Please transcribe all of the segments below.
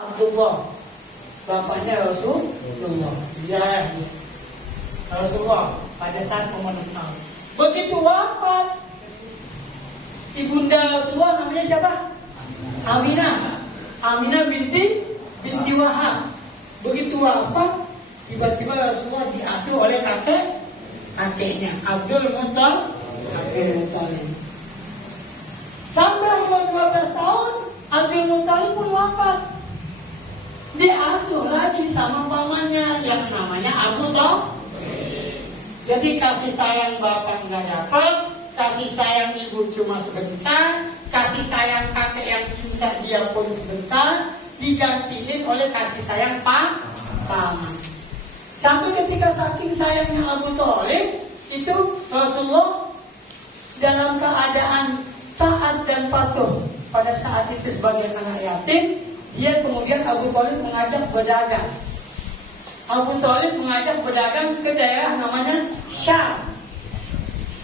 Abdullah, bapaknya Rasulullah. Ziarah Rasulullah pada saat momen Natal. Begitu wafat ibunda Rasulullah, namanya siapa? Aminah. Aminah binti Wahab. Begitu wafat, tiba-tiba Rasulullah diasuh oleh kakeknya Abdul Muttalib. Sampai umur 12 tahun Abdul Muttalib pun wafat. Diasuh lagi sama pamannya yang namanya Abu Thalib. Jadi kasih sayang bapak nggak dapat, kasih sayang ibu cuma sebentar, kasih sayang kakek yang cinta dia pun sebentar, digantiin oleh kasih sayang paman. Sampai ketika saking sayangnya Abu Thalib, itu Rasulullah dalam keadaan taat dan patuh pada saat itu sebagai anak yatim, dia kemudian Abu Thalib mengajak berdagang. Abu Thalib mengajak berdagang ke daerah namanya Syam.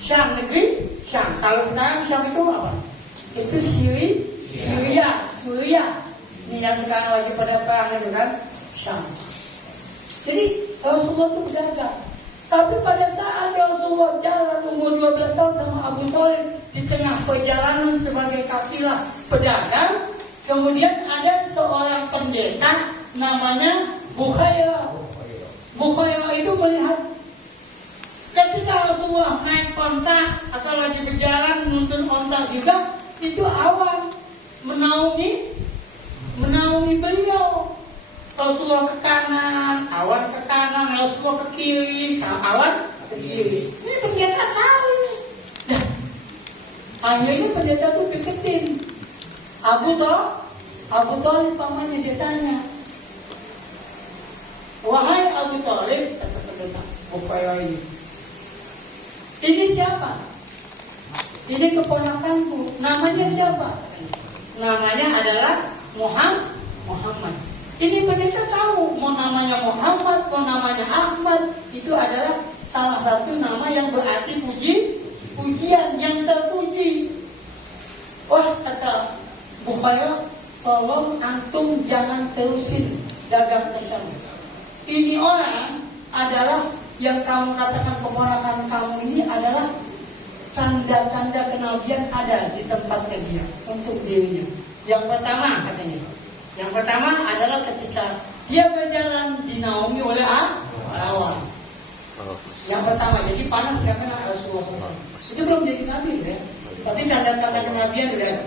Syam, negeri Syam. Kalau sekarang Syam itu apa? Itu Syria. Ini yang sekarang lagi pada perang itu kan, Syam. Jadi Rasulullah itu berdagang. Tapi pada saat Rasulullah jalan umur 12 tahun sama Abu Thalib di tengah perjalanan sebagai kafilah pedagang, kemudian ada seorang pendeta namanya Bukhairah itu melihat ketika Rasulullah naik onta atau lagi berjalan menuntun onta juga, itu awan menaungi beliau. Rasulullah ke kanan, awan ke kanan, Rasulullah ke kiri, awan ke kiri. Ini pendeta tahu ini. Nah, akhirnya pendeta tuh deketin Abu Thalib pamannya, dia tanya, "Wahai Abu Thalib," kata pendeta Bukhairah ini siapa? Ini keponakanku. Namanya siapa? Namanya adalah Muhammad. Ini pendeta tahu, mau namanya Muhammad, mau namanya Ahmad, itu adalah salah satu nama yang berarti pujian, yang terpuji. Wah, kata Bukhairah, tolong antum jangan terusin dagang ke sana. Ini orang adalah yang kamu katakan keponakan kamu ini adalah tanda-tanda kenabian ada di tempatnya dia untuk dirinya. Yang pertama katanya, yang pertama adalah ketika dia berjalan dinaungi oleh awan. Yang pertama, jadi panas karena Rasulullah. Itu belum jadi nabi ya, tapi tanda-tanda kenabian udah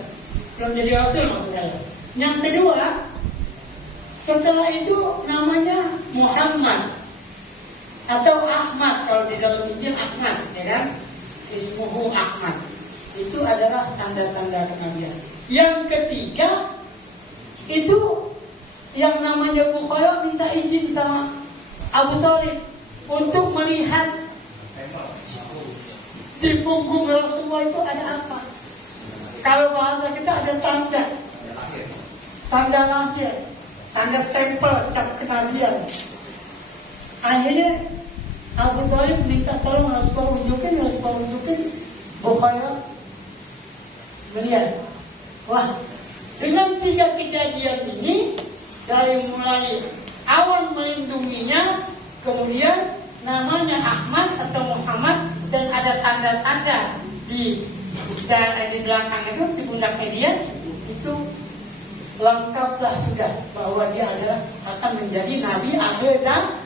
belum jadi rasul maksudnya. Yang kedua, setelah itu namanya Muhammad atau Ahmad, kalau di dalam Injil Ahmad, ya kan? Ismuhu Ahmad. Itu adalah tanda-tanda kenabian. Yang ketiga, itu yang namanya Bukhairah minta izin sama Abu Thalib untuk melihat di punggung Rasulullah itu ada apa. Kalau bahasa kita ada tanda lahir, tanda stempel cap kenabian. Akhirnya Abu Thalib minta tolong Rasulullah unjukin. Bukhairah melihat, wah, dengan 3 kejadian ini, dari mulai awan melindunginya, kemudian namanya Ahmad atau Muhammad, dan ada tanda-tanda di belakang itu, di pundaknya dia, itu lengkaplah sudah bahwa dia adalah akan menjadi nabi akhir zaman.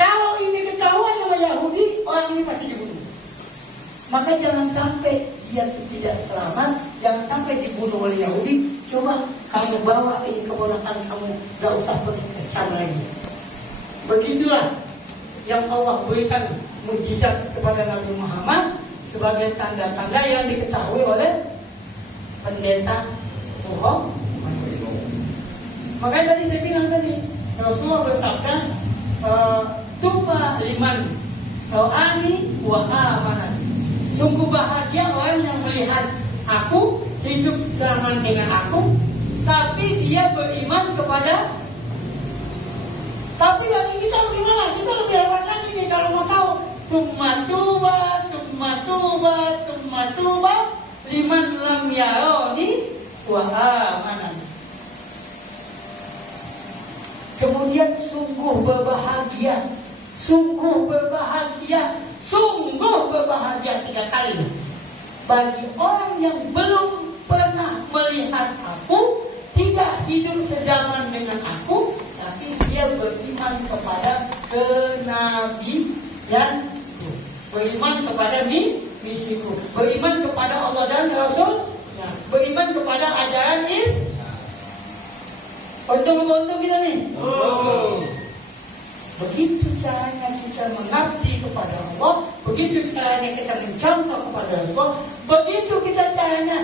Kalau ini ketahuan sama Yahudi, orang ini pasti dibunuh. Maka jangan sampai dia tidak selamat, jangan sampai dibunuh oleh Yahudi. Coba kamu bawa ini keponakan kamu, gak usah pergi ke sana lagi. Begitulah yang Allah berikan mukjizat kepada Nabi Muhammad sebagai tanda-tanda yang diketahui oleh pendeta Muhammad. Makanya tadi saya bilang tadi, Rasulullah bersabda, tuba liman ro'ani wa amanah. Sungguh bahagia orang yang melihat aku, hidup zaman dengan aku, tapi dia beriman kepada. Tapi dari kita bagaimana? Kita lebih hebat lagi nih kalau mau tahu. Tumma tuba liman lam yaroni wa amanan. Kemudian sungguh berbahagia, sungguh berbahagia, sungguh berbahagia 3 kali bagi orang yang belum pernah melihat aku, tidak hidup sezaman dengan aku, tapi dia beriman kepada kenabian, beriman kepada misiku, beriman kepada Allah dan Rasul, beriman kepada ajaran Islam. Untung kita nih. Begitu caranya kita mengabdi kepada Allah, begitu caranya kita mencontoh kepada Allah, begitu kita caranya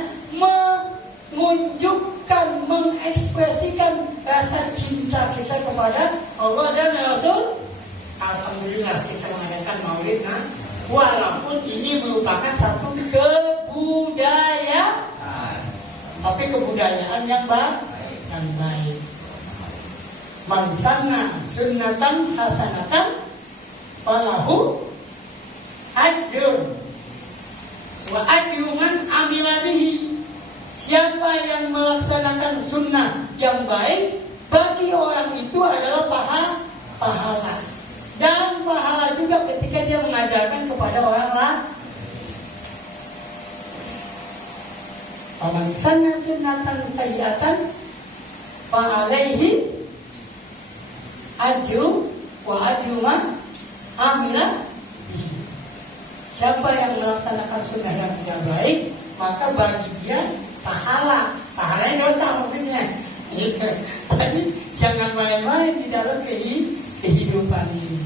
menunjukkan, mengekspresikan rasa cinta kita kepada Allah dan Rasul. Alhamdulillah kita mengadakan maulid, walaupun ini merupakan satu kebudayaan, tapi kebudayaan yang baik. Man sanna sunnatan hasanatan falahu ajrun wa ajru man amila bihi. Siapa yang melaksanakan sunnah yang baik, bagi orang itu adalah pahala. Dan pahala juga ketika dia mengajarkan kepada orang lain. Man sanna sunnatan sayyi'atan fa alaihi ajru wa ajru man amila. Siapa yang melaksanakan sunnah yang tidak baik, maka bagi dia pahala. Pahalanya dosa maksudnya. Jadi jangan main-main di dalam kehidupan ini.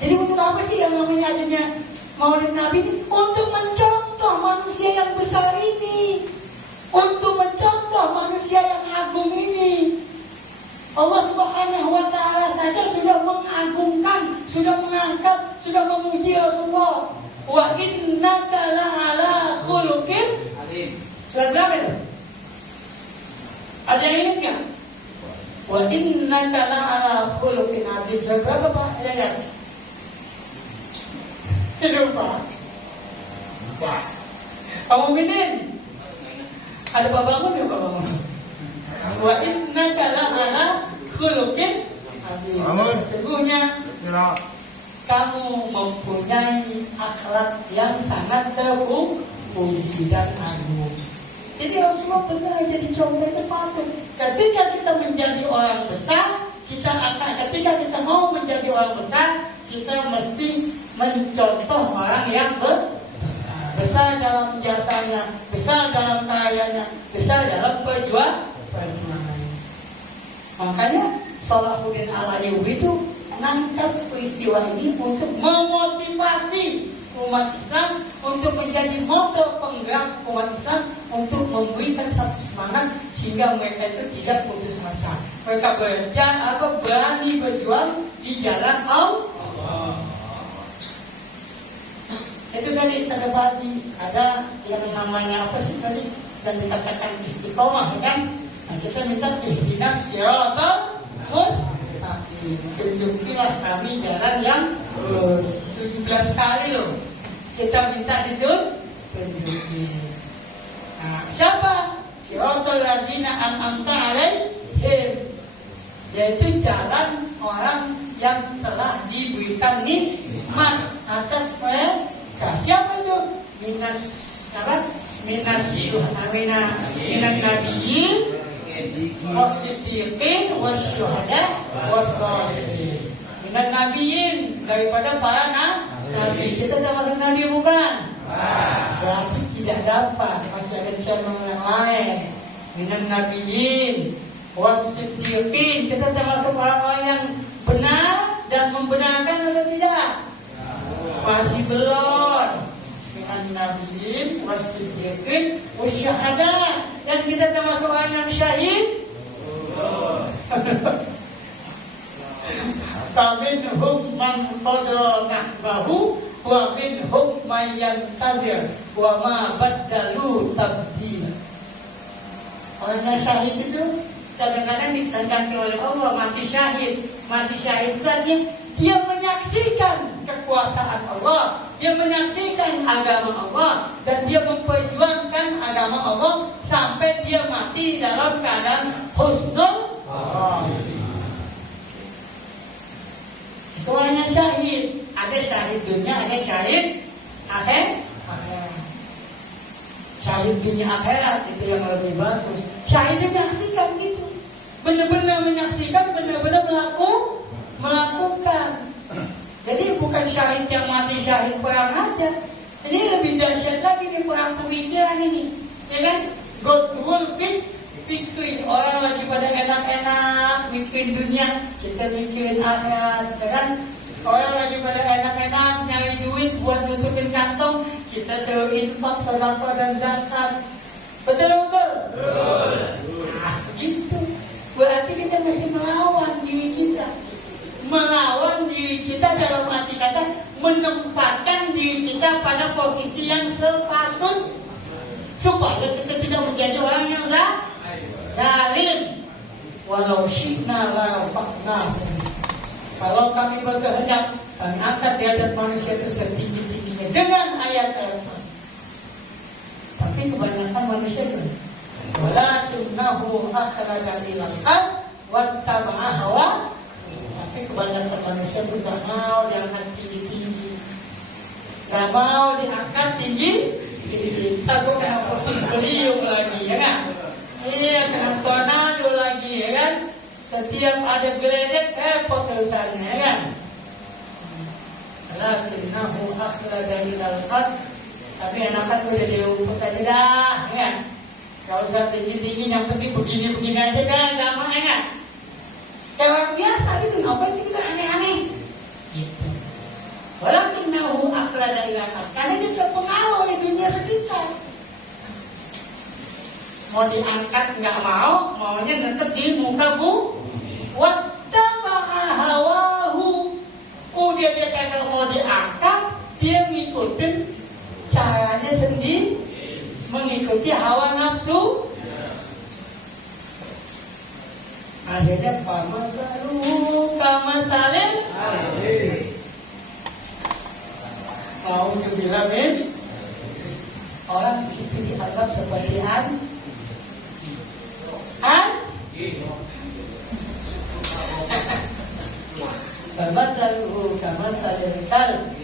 Jadi untuk apa sih yang namanya adanya Maulid Nabi ini? Untuk mencontoh manusia yang besar ini, untuk mencontoh manusia yang agung ini. Allah Subhanahu wa Ta'ala saja sudah mengagungkan, sudah mengangkat, sudah memuji Rasulullah. Wa innaka la'ala khuluqin azim. Surat berapa itu? Ada yang ingat nggak? Wa innaka la'ala khuluqin azim. Surat berapa Pak? Ayat. Lupa. Kamu minin? Ada Pak Bangun ya Pak Bangun? Wa innaka la'ala khuluqin azim. Sesungguhnya kamu mempunyai akhlak yang sangat terpuji dan agung. Jadi Rasulullah benar jadi contoh itu patut. Ketika kita menjadi orang besar, ketika kita mau menjadi orang besar, kita mesti mencontoh orang yang besar dalam jasanya, besar dalam karyanya, besar dalam perjuangan. Makanya Salahuddin Al-Ayyubi itu mengangkat peristiwa ini untuk memotivasi umat Islam, untuk menjadi motor penggerak umat Islam, untuk memberikan satu semangat sehingga mereka itu tidak putus asa. Mereka berani berjuang di jalan Allah. Itu tadi ada yang namanya apa sih tadi, dan dikatakan istiqomah, kan? Nah, kita minta ihdinas siratal mustaqim. Tunjukilah kami jalan yang lurus. 17 kali loh kita minta tunjukin. Nah, siapa? Siratal ladzina an'amta alaihim, yaitu jalan orang yang telah diberikan nikmat atas mereka. Siapa itu? Minas nabiyyin was-siddiqin was-syuhada was-shalihin. Minan nabiyyin, daripada para nabi. Kita termasuk nabi bukan? Berarti tidak dapat, masih ada cabang yang lain. Minan nabiyyin was-siddiqin, kita termasuk orang-orang yang benar dan membenarkan atau tidak? Masih belum. An-Nabiyyin was-siddiqin was-syuhada, dan kita termasuk orang yang syahid. Faminhum man qada nahbahu wa minhum man yantazir wa ma baddalu tabdila. Orang yang syahid itu kadang-kadang ditandai oleh Allah mati syahid. Mati syahid itu artinya dia menyaksikan kekuasaan Allah, dia menyaksikan agama Allah, dan dia memperjuangkan agama Allah sampai dia mati dalam keadaan husnul khatimah. Ada syahid dunia, ada syahid akhirat. Syahid dunia akhirat itu yang lebih bagus. Syahid menyaksikan gitu, benar-benar menyaksikan, benar-benar melakukan. Jadi bukan syahid yang mati syahid perang aja. Ini lebih dahsyat lagi di perang pemikiran ini, ya kan? Godful victory. Orang lagi pada enak-enak mikirin dunia, kita mikirin akhirat, ya kan? Orang lagi pada enak-enak nyari duit buat nutupin kantong, kita suruh infak, sedekah dan zakat. Betul? Nah, gitu. Berarti kita mesti melawan diri kita. Melawan diri kita dalam arti kata menempatkan diri kita pada posisi yang sepatut supaya kita tidak menjadi orang yang zalim. Walau syi'na la rafa'nahu. Kalau kami berkehendak, kami angkat derajat manusia itu setinggi-tingginya dengan ayat-ayat. Tapi kebanyakan manusia itu walakinnahu akhraja ilal ard wattaba'a hawa. Tapi kebanyakan manusia itu gak mau diangkat tinggi-tinggi, gak mau diangkat tinggi-tinggi. Takut kena pusing beliung lagi, ya kan? Iya, kena tornado lagi, ya kan? Setiap ada geledek, repot urusannya, ya kan? Lakinnahu akhraja ilal ard. Tapi enakan udah diumput aja dah, ya kan? Kalau usah tinggi-tinggi, yang penting begini-begini aja kan, gampang, ya kan? Kayak orang biasa gitu, ngapain sih kita aneh-aneh? Gitu. Walakinnahu akhraja ilal ard. Karena dia terpengaruh oleh dunia sekitar. Mau diangkat nggak mau, maunya tetap di muka wattaba'a hawahu. Udah dia kagak mau diangkat, dia ngikutin caranya sendiri, mengikuti hawa nafsu. Akhirnya kamasalin mau dibilangin orang itu dianggap seperti Kamasaluhu kamasalil kalb.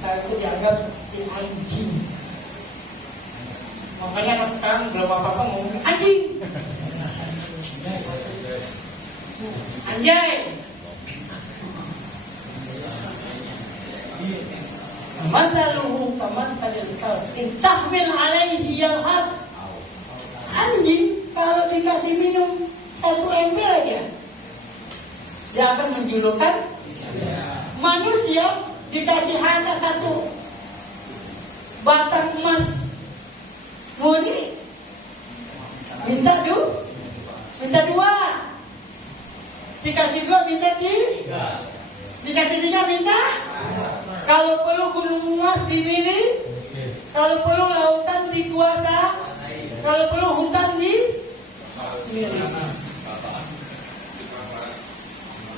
Itu dianggap seperti anjing. Makanya kalau sekarang belum apa-apa ngomong anjing, anjay. Kamasaluhu kamasalil kalb in tahmil alaihi yalhas. Anjing kalau dikasih minum 1 ember aja, dia akan menjulurkan. Manusia dikasih harta 1 batang emas, murni minta 2, dikasih 2 minta 3, dikasih 3 minta. Kalau perlu gunung emas dimilih, kalau perlu lautan dikuasa, kalau perlu hutan dimilih.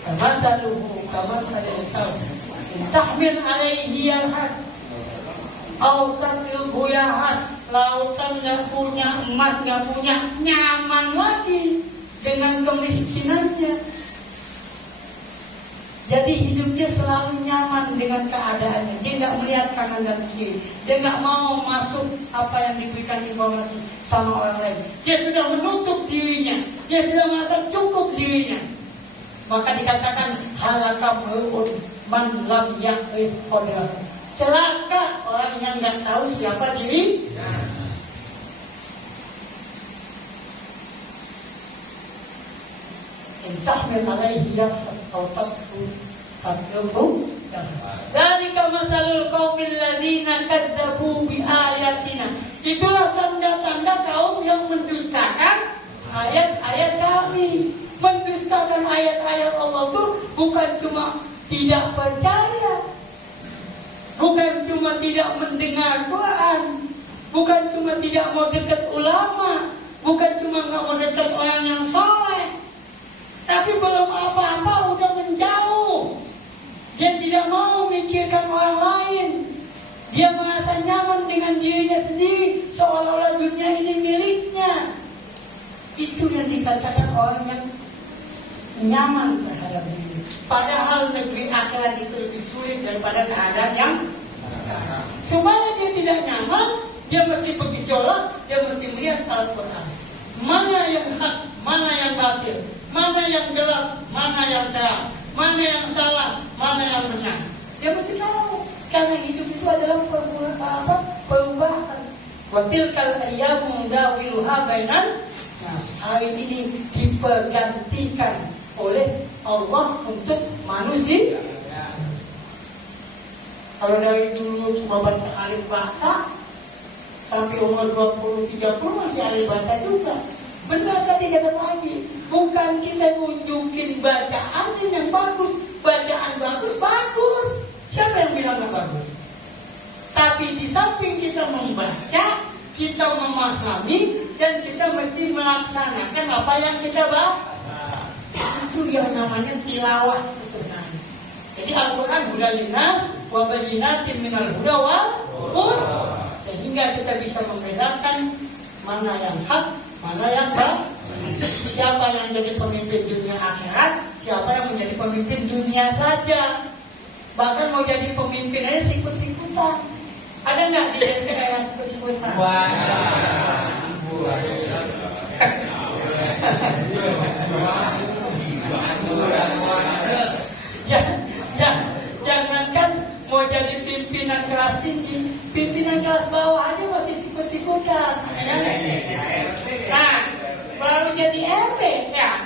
Kamasaluhu kamasalil kalb in tahmil alaihi yalhas aw tatlubu yahas. Lautan nggak punya, emas nggak punya, nyaman lagi dengan kemiskinannya. Jadi hidupnya selalu nyaman dengan keadaannya. Dia nggak melihat kanan dan kiri. Dia nggak mau masuk apa yang diberikan informasi sama orang lain. Dia sudah menutup dirinya. Dia sudah merasa cukup dirinya. Maka dikatakan halaka mulun man lam ya'rif qadar. Celaka orang yang nggak tahu siapa diri. Intahmil alaihi yaqtatu dzalika masalul qaumil ladzina kadzdzabu bi ayatina. Itulah tanda-tanda kaum yang mendustakan ayat-ayat kami. Mendustakan ayat-ayat Allah itu bukan cuma tidak percaya, bukan cuma tidak mendengar Quran, bukan cuma tidak mau dekat ulama, bukan cuma nggak mau dekat orang yang soleh, tapi belum apa-apa udah menjauh. Dia tidak mau memikirkan orang lain. Dia merasa nyaman dengan dirinya sendiri, seolah-olah dunia ini miliknya. Itu yang dikatakan orang yang nyaman terhadap Padahal negeri akhirat itu lebih sulit daripada keadaan yang sekarang. Supaya dia tidak nyaman, dia mesti bergejolak, dia mesti melihat Al-Quran. Mana yang hak, mana yang batil, mana yang gelap, mana yang terang, mana yang salah, mana yang benar. Dia mesti tahu, karena hidup itu adalah perubahan. Wa tilkal ayyamu dawiluha bainan. Nah, hari ini dipergantikan oleh Allah untuk manusia. Kalau dari dulu cuma baca alif bata sampai umur 20-30 masih alif bata juga. Benar tadi kata lagi, bukan kita tunjukin bacaan yang bagus, bacaan bagus. Siapa yang bilang nggak bagus? Tapi di samping kita membaca, kita memahami dan kita mesti melaksanakan apa yang kita baca. Itu yang namanya tilawah sebenarnya. Jadi Al-Quran huda linnas wa bayyinatin minal huda wal furqan, sehingga kita bisa membedakan mana yang hak, mana yang batil. Siapa yang jadi pemimpin dunia akhirat, siapa yang menjadi pemimpin dunia saja. Bahkan mau jadi pemimpin aja sikut-sikutan. Ada nggak di daerah sikut-sikutan? Jangankan mau jadi pimpinan kelas tinggi, pimpinan kelas bawah aja masih sikut-sikutan. Nah, baru jadi RW ya,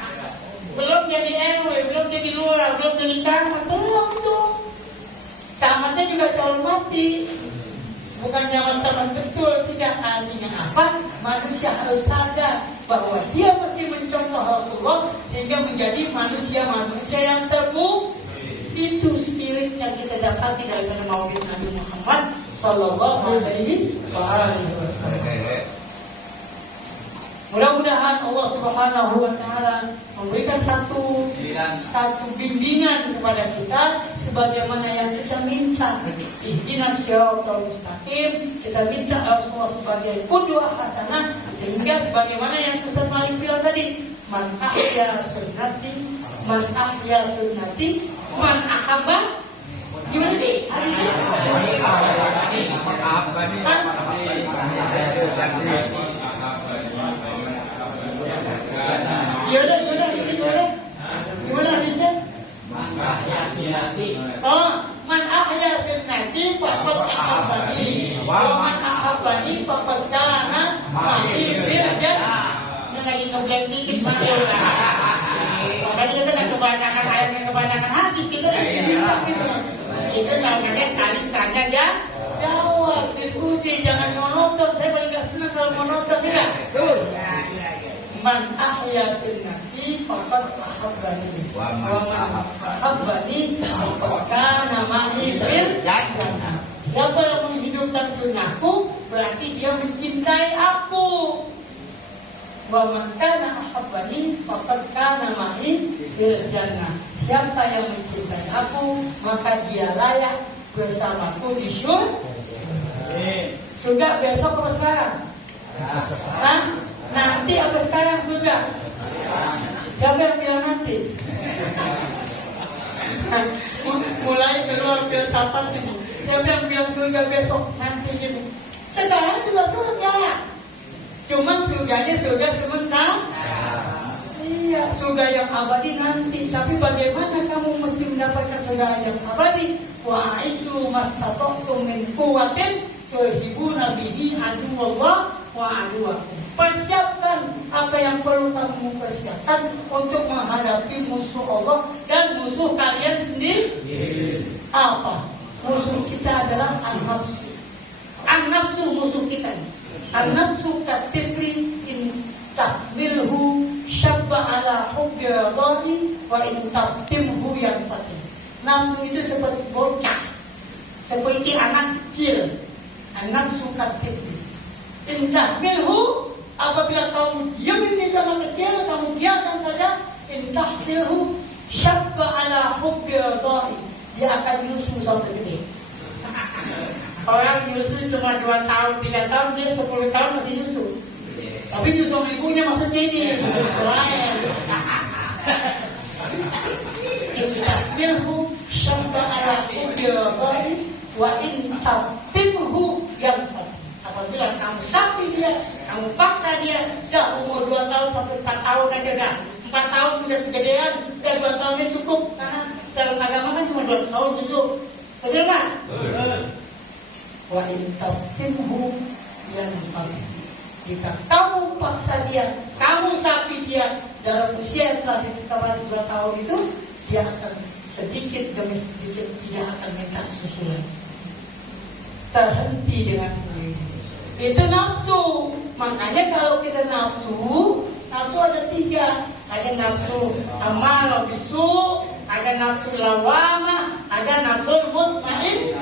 belum jadi RW, belum jadi lurah, belum jadi camat, belum tuh. Camatnya juga calon mati. Bukan zaman betul, tidak. Artinya apa? Manusia harus sadar bahwa dia mesti mencontoh Rasulullah sehingga menjadi manusia-manusia yang terpuji. Itu spirit yang kita dapati dari Maulid Nabi Muhammad Sallallahu Alaihi Wasallam. Mudah-mudahan Allah Subhanahu Wa Taala memberikan satu bimbingan kepada kita sebagaimana yang kita minta. Ihdinas siratal mustaqim, kita minta Rasulullah sebagai qudwah hasanah, sehingga sebagaimana yang Ustaz Malik bilang tadi, man ahya sunnati, man ahabba. Gimana sih hadisnya? Yaudah, itu boleh. Gimana hadisnya? Man ahya sunnati faqad ahabbani, wa man ahabbani faqad kana ma'i bil jannah. Ini lagi ngeblank dikit Pak. Makanya kita nggak kebanyakan ayat, kebanyakan hadis kita. Itu namanya saling tanya jawab, diskusi, jangan monoton. Saya paling gak senang kalau monoton, tidak? Betul. Man ahya sunnati faqad ahabbani, wa man ahabbani faqad kana ma'i fil jannah. Siapa yang menghidupkan sunnahku berarti dia mencintai aku. Wa man kana ahabbani faqad kana ma'i fil jannah. Siapa yang mencintai aku maka dia layak bersamaku di surga. Surga besok apa sekarang? Nanti apa sekarang surga? Siapa yang bilang nanti? Mulai keluar filsafat ini. Siapa yang bilang surga besok? Nanti ini. Sekarang juga surga. Cuma surganya surga sebentar. Iya, surga yang abadi nanti. Tapi bagaimana kamu mesti mendapatkan surga yang abadi? Wa aitu mastata'tum min quwwatin tuhibuna bihi aduwallah wa aduwakum. Persiapkan apa yang perlu kamu persiapkan untuk menghadapi musuh Allah dan musuh kalian sendiri. Apa? Musuh kita adalah an-nafsu. An-nafsu musuh kita. An-nafsu katifri in tahmilhu syabba ala hubbi radhi wa in tabtimhu yanfatih. Nafsu itu seperti bocah, seperti anak kecil. An-nafsu katifri in tahmilhu, apabila kamu diam ini anak kecil, kamu biarkan saja, in tahmilhu syabba ala hubbi radhi, dia akan nyusu sampai gede. Orang nyusu cuma 2 tahun, 3 tahun, dia 10 tahun masih nyusu. Tapi nyusu ibunya maksudnya ini, bukan lain. Ilmu syamba ala kubil bari wa intabtimhu yang apabila kamu sapi dia, kamu paksa dia, dah umur 2 tahun sampai 4 tahun aja dah. 4 tahun sudah kegedean, dan 2 tahunnya cukup. Karena dalam agama kan cuma 2 tahun cukup. Betul kan? Wa intabtimhu yang bari. Jika kamu paksa dia, kamu sapi dia dalam usia yang telah ditetapkan 2 tahun itu, dia akan sedikit demi sedikit tidak akan minta susu lagi. Terhenti dengan sendiri. Itu nafsu. Makanya kalau kita nafsu ada 3. Ada nafsu amarah bisu, ada nafsu lawamah, ada nafsu mutmain.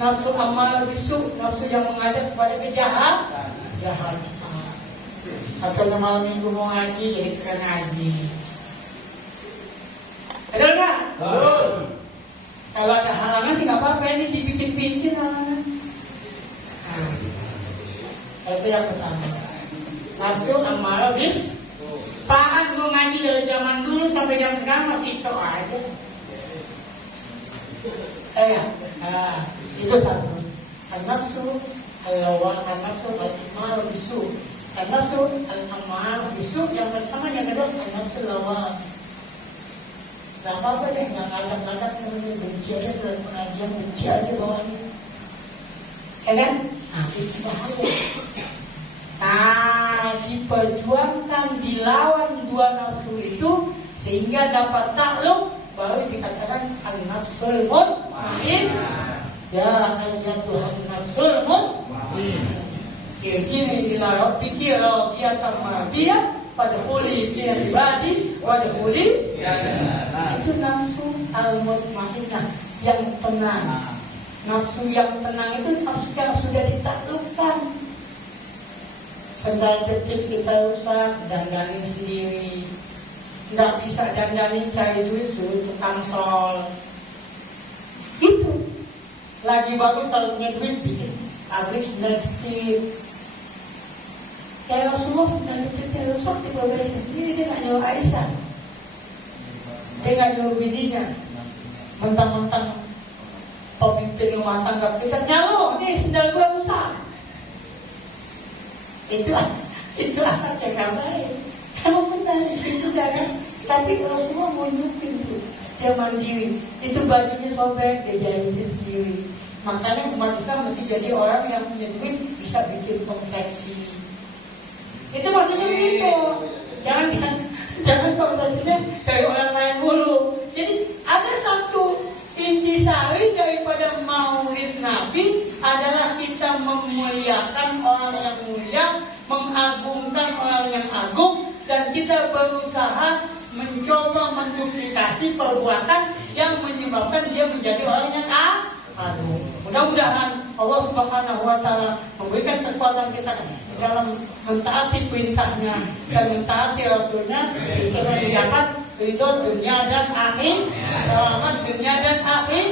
Nafsu amarah bisu, nafsu yang mengajak kepada kejahatan. Atau malam minggu mau ngaji, jadi kita ngaji. Betul nggak? Betul. Kalau ada halangan sih nggak apa-apa, ini dibikin-bikin halangan. Itu yang pertama. Nafsu amarah bis. Pak mau ngaji dari zaman dulu sampai zaman sekarang masih itu aja. Itu satu. Nafsu al-lawa, nafsu al-amarah bisu. Nafsu al-amarah bisu yang pertama, yang kedua nafsu al-lawa. Gak apa-apa deh, gak ngajak-ngajak namanya benci aja, terus pengajian benci aja bawahnya. Ya kan? Nah, itu bahaya. Nah, diperjuangkan, dilawan 2 nafsu itu sehingga dapat takluk, baru dikatakan an-nafsul mutmain. Ya, ayat Tuhan nafsul mutmain. Kini ila rabbiki radiyatan mardiyah fadkhuli fi ibadi wadkhuli. Itu nafsu al-mutmainnah yang tenang. Nafsu yang tenang itu nafsu yang sudah ditaklukkan. Sendal jepit kita rusak, dandanin sendiri. Nggak bisa dandanin cari duit, suruh tukang sol. Itu lagi bagus kalau punya duit, bikin pabrik sendal jepit. Kayak Rasulullah sendal jepitnya rusak, dibawa sendiri, dia nggak nyuruh Aisyah. Dia nggak nyuruh bininya. Mentang-mentang pemimpin rumah tangga kita, nyalo, nih sendal gue rusak. Itulah yang kabarin. Kamu pun dari situ kan, tapi Rasulullah mau nyupin tuh, dia mandiri. Itu bajunya sobek, dia jahitin sendiri. Makanya umat Islam mesti jadi orang yang punya duit, bisa bikin konveksi. Itu maksudnya begitu. Jangan konveksinya dari orang lain dulu. Jadi ada satu intisari daripada maulid Nabi adalah kita memuliakan orang yang mulia, mengagungkan orang yang agung, dan kita berusaha mencoba menduplikasi perbuatan yang menyebabkan dia menjadi orang yang agung. Mudah-mudahan Allah Subhanahu wa Ta'ala memberikan kekuatan kita dalam mentaati perintahnya dan mentaati Rasulnya, sehingga mendapat ridho dunia dan akhir, selamat dunia dan akhir.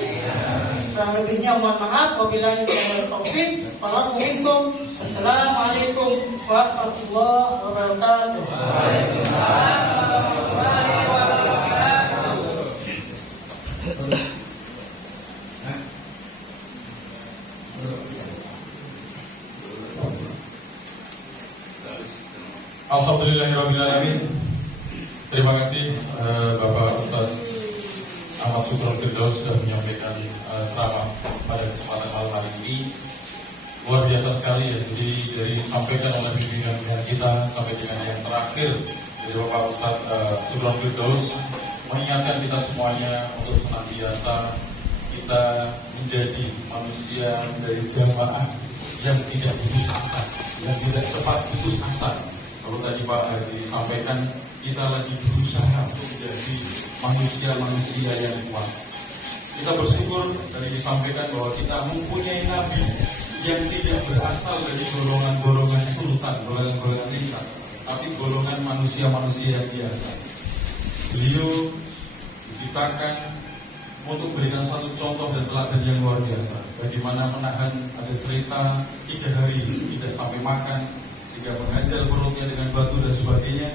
Kurang lebihnya mohon maaf. Wabillahi taufiq. Waalaikumsalam. Assalamualaikum warahmatullahi wabarakatuh. Waalaikumsalam warahmatullahi wabarakatuh. Alhamdulillahirrahmanirrahim. Terima kasih Bapak Ustaz Ahmad Sugron Firdaus sudah menyampaikan ceramah pada kesempatan malam hari ini. Luar biasa sekali ya. Jadi dari sampaikan oleh pimpinan kita sampai dengan yang terakhir dari Bapak Ustaz Sugron Firdaus mengingatkan kita semuanya untuk senantiasa kita menjadi manusia dari jamaah yang tidak putus asa, yang tidak cepat putus asa. Kalau tadi Pak Haji sampaikan, kita lagi berusaha untuk menjadi manusia-manusia yang kuat. Kita bersyukur dari disampaikan bahwa kita mempunyai Nabi yang tidak berasal dari golongan-golongan sultan, golongan-golongan lisan, tapi golongan manusia-manusia yang biasa. Beliau diciptakan untuk berikan satu contoh dan teladan yang luar biasa. Bagaimana menahan, ada cerita 3 hari tidak sampai makan, sehingga menghajar perutnya dengan batu dan sebagainya.